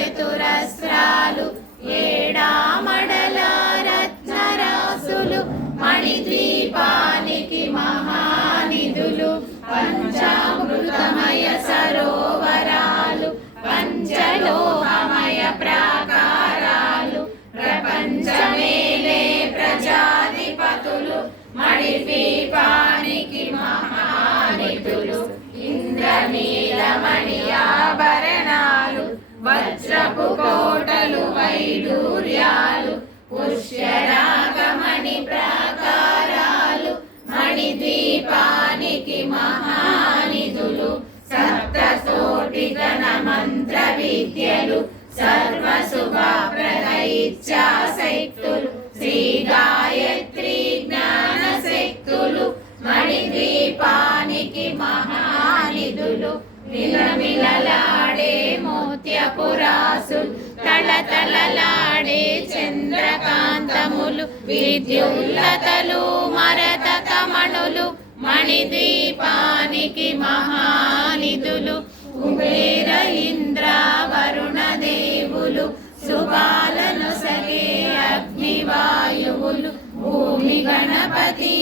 చతురస్రాలు ఏడామడల రత్నరాసులు మణిద్వీపానికి మహానిధులు పంచామృతమయ సరోవరాలు పంచలోహమయ ప్రాకారాలు ప్రపంచమేలే ప్రజాధిపతులు మణిద్వీప వజ్రపు కోటలు వైడూర్యాలు పుష్యరాగమణి ప్రాకారాలు మణిద్వీపానికి మహానిధులు సప్తసోటిగణ మంత్ర విద్యలు సర్వశుభప్రద ఇచ్ఛాశక్తులు శ్రీ గాయత్రి జ్ఞాన శక్తులు మణిద్వీపానికి మహానిధులు మిలమిలలా మోత్యపురాసులు తళతళలాడే చంద్రకాంతములు విద్యుల్లతలు మరతకమణులు మణిదీపానికి మహానిధులు కుబేర ఇంద్ర వరుణ దేవులు శుభాలను సగే అగ్నివాయువులు భూమి గణపతి